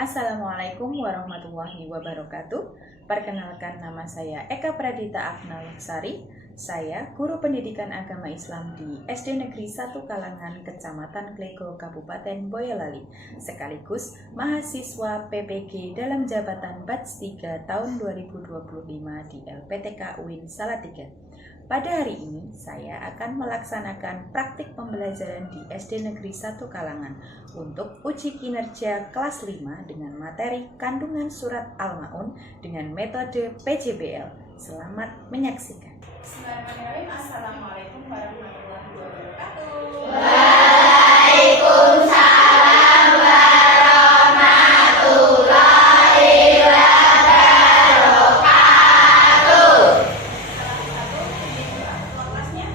Assalamualaikum warahmatullahi wabarakatuh. Perkenalkan, nama saya Eka Pradita Akna Laksari. Saya guru pendidikan agama Islam di SD Negeri 1 Kalangan, Kecamatan Klego, Kabupaten Boyolali, sekaligus mahasiswa PPG dalam jabatan Batch 3 tahun 2025 di LPTK UIN Salatiga. Pada hari ini, saya akan melaksanakan praktik pembelajaran di SD Negeri 1 Kalangan untuk uji kinerja kelas 5 dengan materi kandungan surat Al-Ma'un dengan metode PJBL. Selamat menyaksikan. Bismillahirrahmanirrahim. Assalamualaikum warahmatullahi wabarakatuh. Waalaikumsalam warahmatullahi wabarakatuh. Kelasnya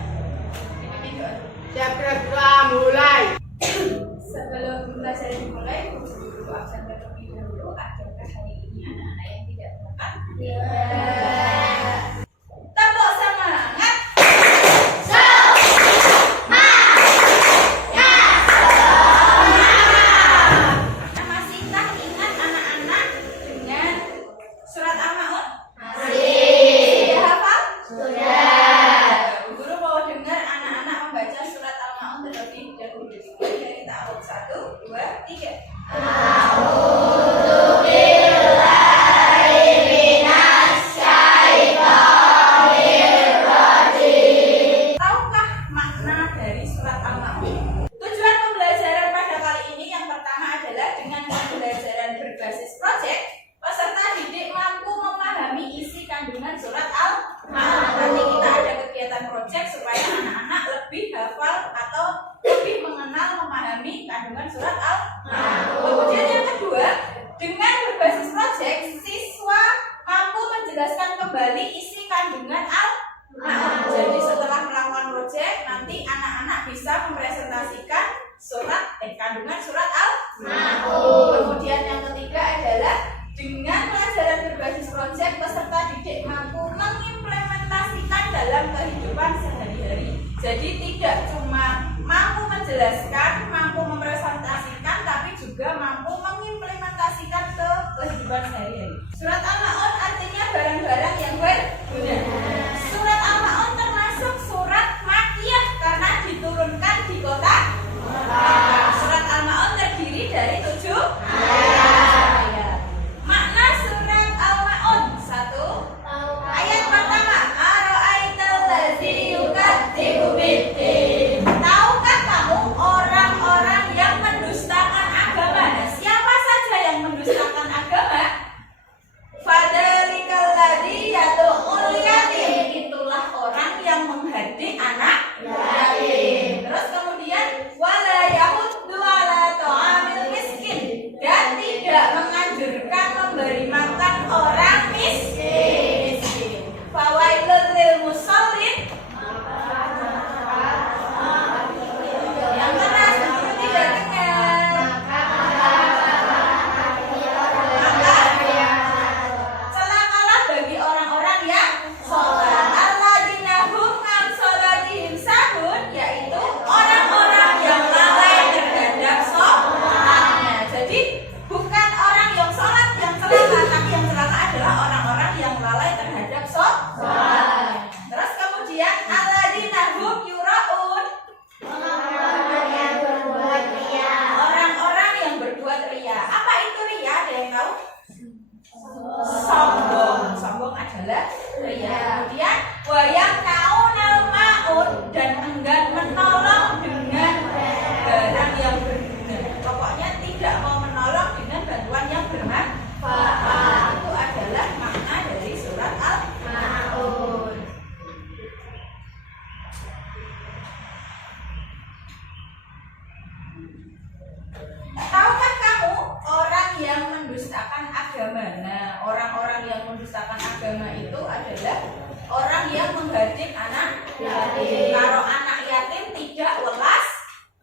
Siap mulai. sebelum pembelajaran dimulai, guru absen terlebih dahulu. Adakah hari ini anak-anak yang tidak berangkat? Tepuk semangat. Masihkah ingat anak-anak dengan surat Al-Ma'un? Sudah hafal? Guru mau dengar anak-anak membaca surat Al-Ma'un terlebih dahulu. Dimulai dari ta'awudz 1, 2, 3. Tahukah makna dari surat Al-Ma'un? Tujuan pembelajaran pada kali ini yang pertama adalah dengan pembelajaran berbasis proyek, peserta didik mampu memahami isi kandungan surat Al-Ma'un. Nanti kita ada kegiatan proyek supaya anak-anak lebih hafal atau lebih mengenal memahami kandungan surat Al-Ma'un. Kemudian yang kedua, dengan berbasis proyek, siswa mampu menjelaskan kembali isi kandungan Al-Ma'un. Jadi setelah melakukan proyek, nanti anak-anak bisa mempresentasikan kandungan surat Al-Ma'un. Kemudian yang ketiga adalah dengan pelajaran berbasis proyek, peserta didik mampu mengimplementasikan dalam kehidupan sehari-hari. Jadi tidak cuma mampu menjelaskan, mampu mempresentasikan, tapi juga mampu mengimplementasikan ke kehidupan sehari-hari. Surat Al-Ma'un artinya barang-barang yang berguna. Surat Al-Ma'un termasuk surat Makkiyah karena diturunkan di kota Makkah. Surat Al-Ma'un terdiri dari 7 ayat. Makna surat Al-Ma'un 1. Ayat pertama, Ara'aital ladzi yukadzibu biddin. Tahukah kamu orang-orang yang mendustakan agama? Nah, siapa saja yang mendustakan agama? Fadzalikal ladzi yad'ul yatim. Itulah orang yang menghadik anak yatim. Terus kemudian wala yahuddu ala ta'amil miskin, dan tidak menganjurkan memberi makan orang miskin. Fawailul lil musallin. Yang keras guru tidak dengar. Celakalah bagi orang-orang yang sholat. Alladzina hum an sholatihim sahun, yaitu orang-orang yang lalai terhadap sholatnya. Jadi bukan orang yang sholat yang celaka, tapi yang celaka adalah orang-orang yang lalai terhadap sholat. Terus kemudian alladzina hum yuraun, orang-orang yang berbuat ria. Apa itu ria? Ada yang tahu? Sombong adalah ria. Kemudian wayang kaunal ma'un, dan enggan menolong dengan barang yang berguna. Pokoknya tidak mau menolong dengan bantuan yang bermanfaat. Itu adalah makna dari surat Al-Ma'un. Tahukah kamu orang yang mendustakan agama? Nah, orang-orang yang mendustakan agama itu adalah orang yang menghadik anak yatim. Kalau anak yatim tidak welas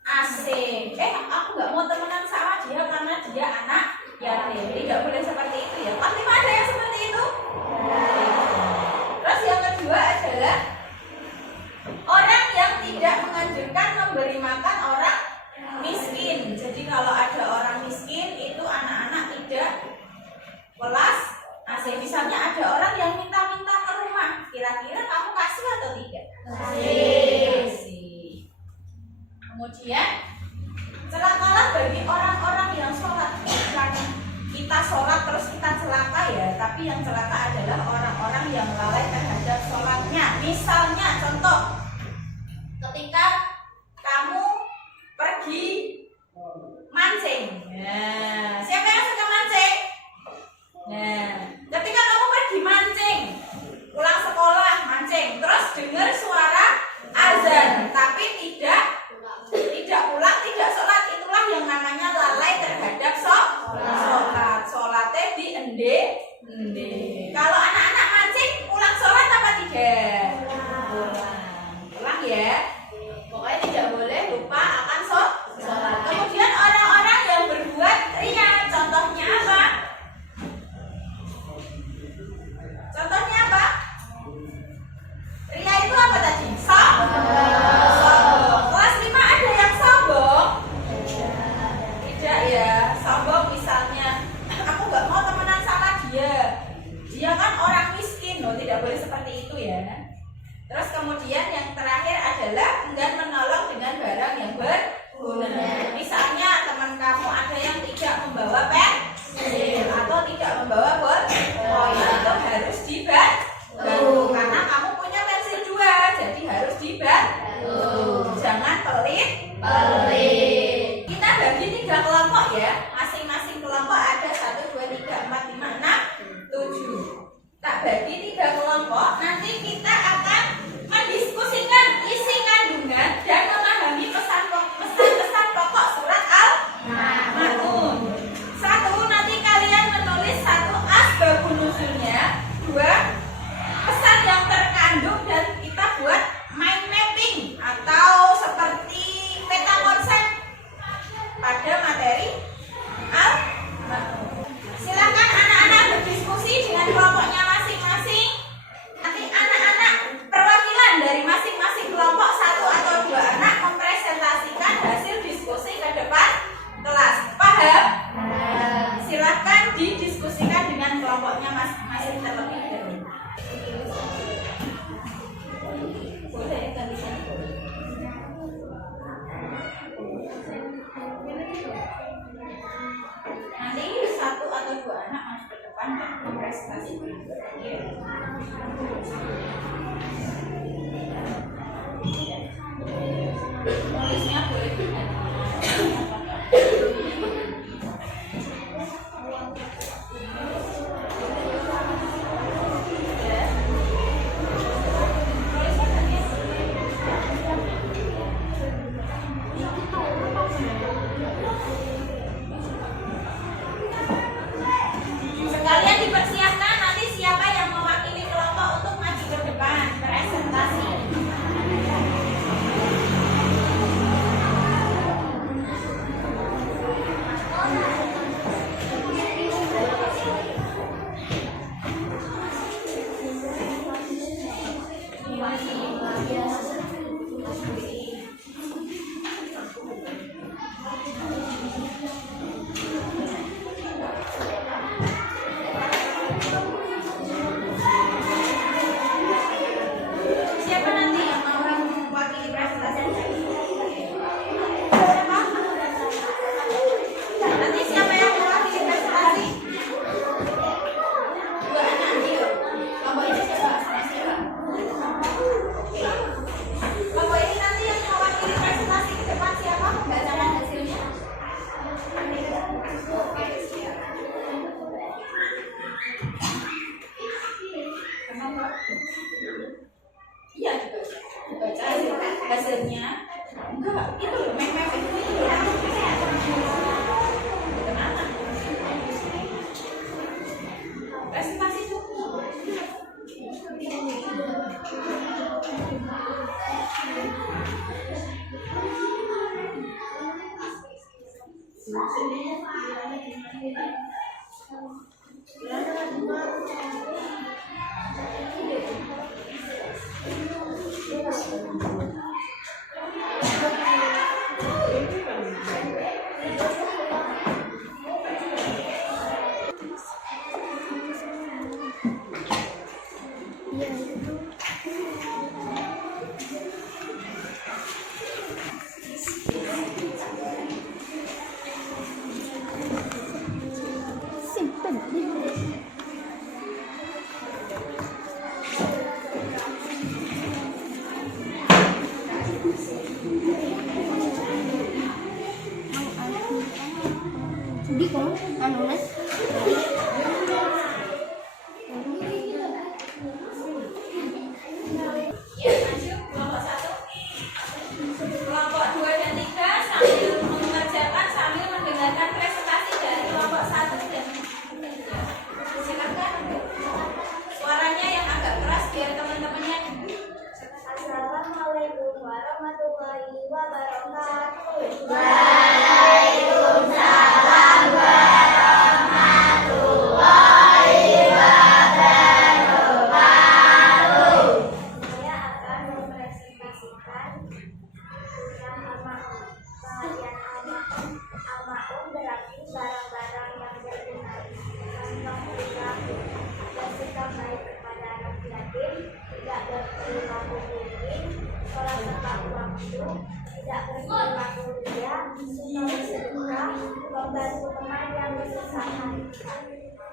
asing. Aku nggak mau temenan sama dia karena dia anak yatim. Tidak boleh seperti itu ya. Pasti ada yang seperti itu. Terus yang kedua adalah orang yang tidak menganjurkan memberi makan orang miskin. Jadi kalau ada orang miskin itu anak-anak tidak tapi yang celaka adalah orang-orang yang lalai terhadap sholatnya. Misalnya contoh, ketika kamu pergi mancing. Nah, siapa yang suka mancing? Nah, ketika kamu pergi mancing, pulang sekolah mancing, terus dengar suara azan, tapi tidak pulang, tidak sholat, itulah yang namanya lalai terhadap sholat. Sholatnya di ende. Kalau anak-anak mancing pulang sholat apa tidak? Pulang ya. Pokoknya tidak boleh lupa akan sholat. Kemudian orang-orang yang berbuat ria, contohnya apa? Contohnya apa? Ria itu apa tadi? Sombong. Kelas 5 ada yang sombong? Tidak ya. Sombong misalnya, aku gak mau temenan sama dia. Dia kan orang miskin, loh, tidak boleh seperti itu ya. Terus kemudian yang terakhir adalah enggan menolong dengan barang yang berguna. Misalnya teman kamu ada yang tidak membawa pensil atau tidak membawa bolpen, itu harus dibantu karena kamu punya pensil 2, jadi harus dibantu. Jangan pelit. Kita bagi 3 kelompok ya. Masing-masing kelompok ada 1, 2, 3, 4, 5, 6, 7. Tak bagi 3 kelompok. Nanti kita akan mendiskusikan isi kandungan dan memahami pesan-pesan pokok surat Al-Ma'un. 1, nanti kalian menulis 1 asbabun nuzulnya, 2 pesan yang terkandung, dan kita buat mind mapping atau seperti peta konsep pada materi Al-Ma'un. Silakan anak-anak berdiskusi dengan kelompoknya masing-masing. Nanti anak-anak perwakilan dari masing-masing kelompok 1 atau 2 anak mempresentasikan hasil diskusi ke depan kelas. Paham? Silakan didiskusikan dengan kelompoknya masing-masing terlebih dahulu. Boleh ganti sini. Nanti 1 atau 2 anak masuk ke depan mempresentasi. Tulisnya boleh diganti. Sekalian dipersiapkan nanti siapa yang mewakili kelompok untuk maju ke depan presentasi. Ya, maju kelompok 1. Kelompok 2 dan 3 sambil mengerjakan sambil mendengarkan presentasi dari kelompok 1 dan 3. Silakan. Suaranya yang agak keras biar teman-temannya. Assalamualaikum warahmatullahi wabarakatuh. Waalaikumsalam warahmatullahi wabarakatuh. Saya akan mempresentasikan tentang al-ma'un. Pengertian al-ma'un. Al-ma'un berarti barang-barang yang berguna, contoh perilaku, bersikap baik kepada anak yatim, tidak berperilaku bullying, sholat tepat waktu, tidak berperilaku ria, suka bersedekah, membantu teman yang kesusahan.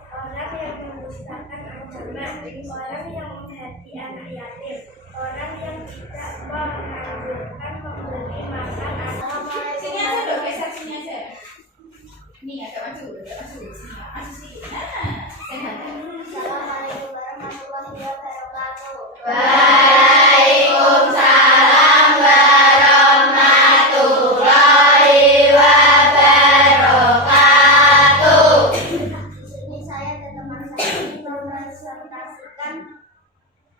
Orang yang mendustakan agama, orang yang menghati anak yatim, orang yang tidak menganjurkan memberi makan Sini aja dong, geser sini aja. Ini agak maju, sini. Maju sini. Nah, sehat. Assalamualaikum warahmatullahi wabarakatuh. Waalaikumsalam warahmatullahi wabarakatuh. Di sini saya dan teman saya mempresentasikan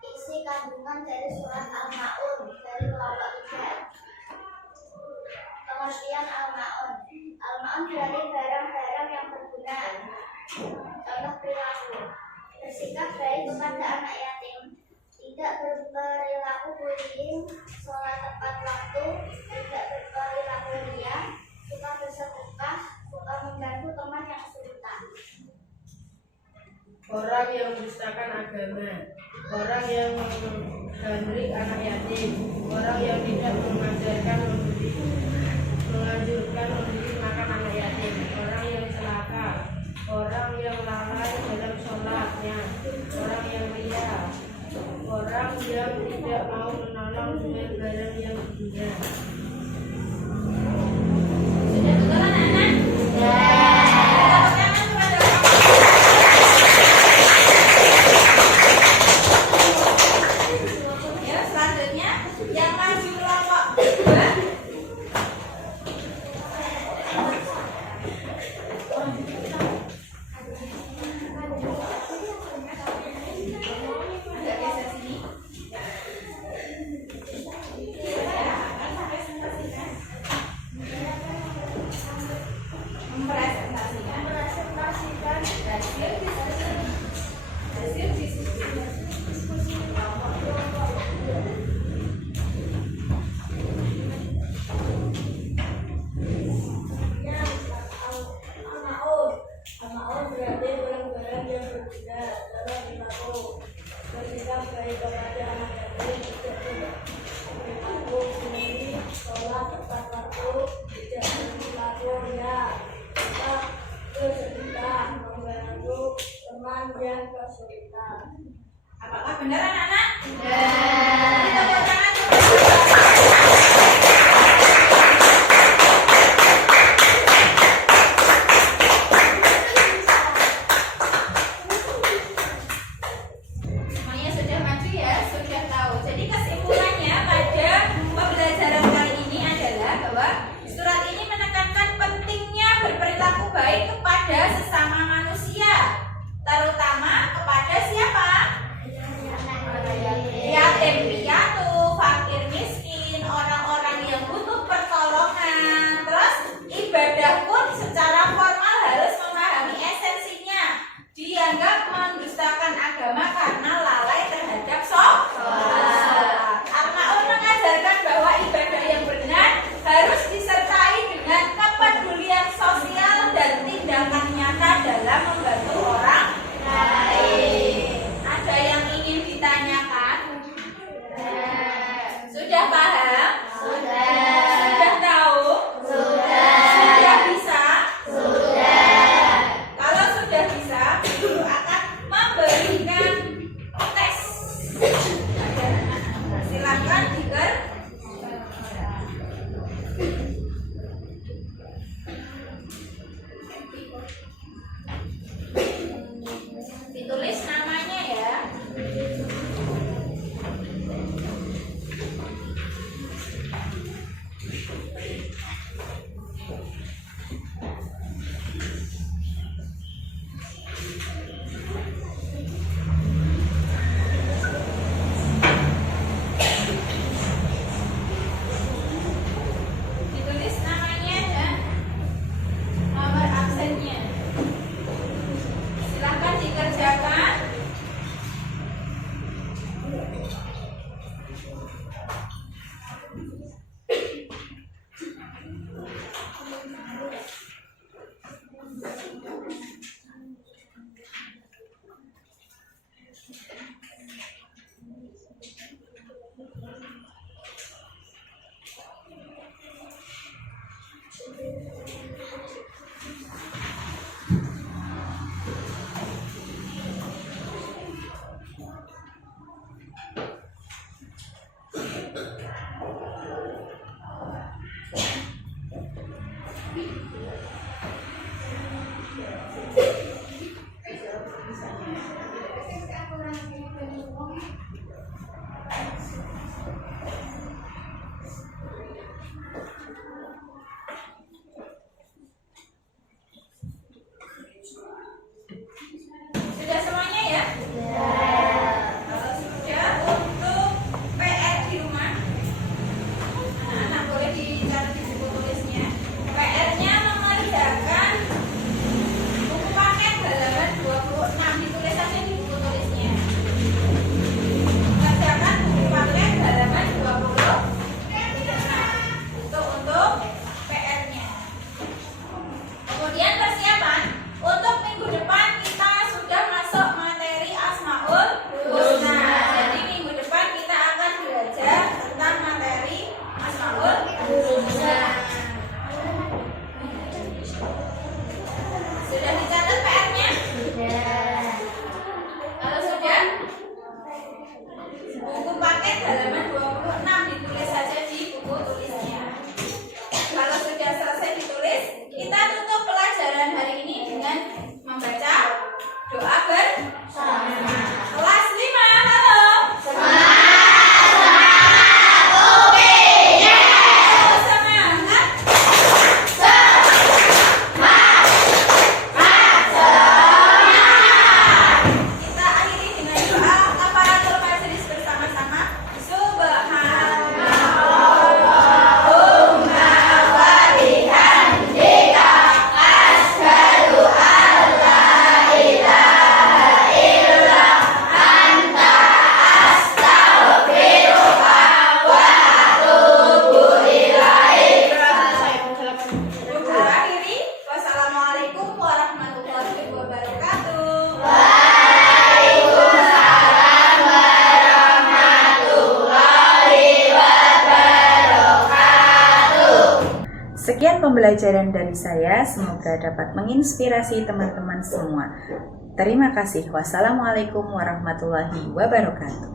isi kandungan dari surat Al-Ma'un dari kelompok 3. Pengertian Al-Ma'un. Al-Ma'un berarti barang-barang yang berguna, contoh perilaku, bersikap baik kepada anak yatim, tidak berperilaku bullying, sholat tepat waktu, tidak berperilaku ria, suka bersedekah, suka membantu teman yang kesulitan. Orang yang mendustakan agama, orang yang menggandrik anak yatim, orang yang tidak mengajarkan menganjurkan memberi makan anak yatim, orang yang celaka, orang yang lalai dalam sholatnya, orang yang ria, orang yang tidak mau menolong dengan barang yang berguna. Sudah betul anak-anak? Ya, selanjutnya yang maju kelompok 2. Agak geser sini. Saya akan mempresentasikan hasil diskusi kelompok 2. Al-Ma'un berarti barang-barang yang berguna, dalam perilaku, bersikap baik kepada anak yatim, tidak berperilaku bullying, sholat tepat waktu, tidak berperilaku ria, suka bersedekah, membantu teman yang kesulitan. Apakah benar anak-anak? Dan Kita tepuk tangan. Semuanya sudah maju ya, sudah tahu. Jadi kesimpulannya pada pembelajaran kali ini adalah bahwa surat ini menekankan pentingnya berperilaku baik kepada sesama manusia, terutama kepada siapa? Yatim piatu, pembelajaran dari saya, semoga dapat menginspirasi teman-teman semua. Terima kasih. Wassalamualaikum warahmatullahi wabarakatuh.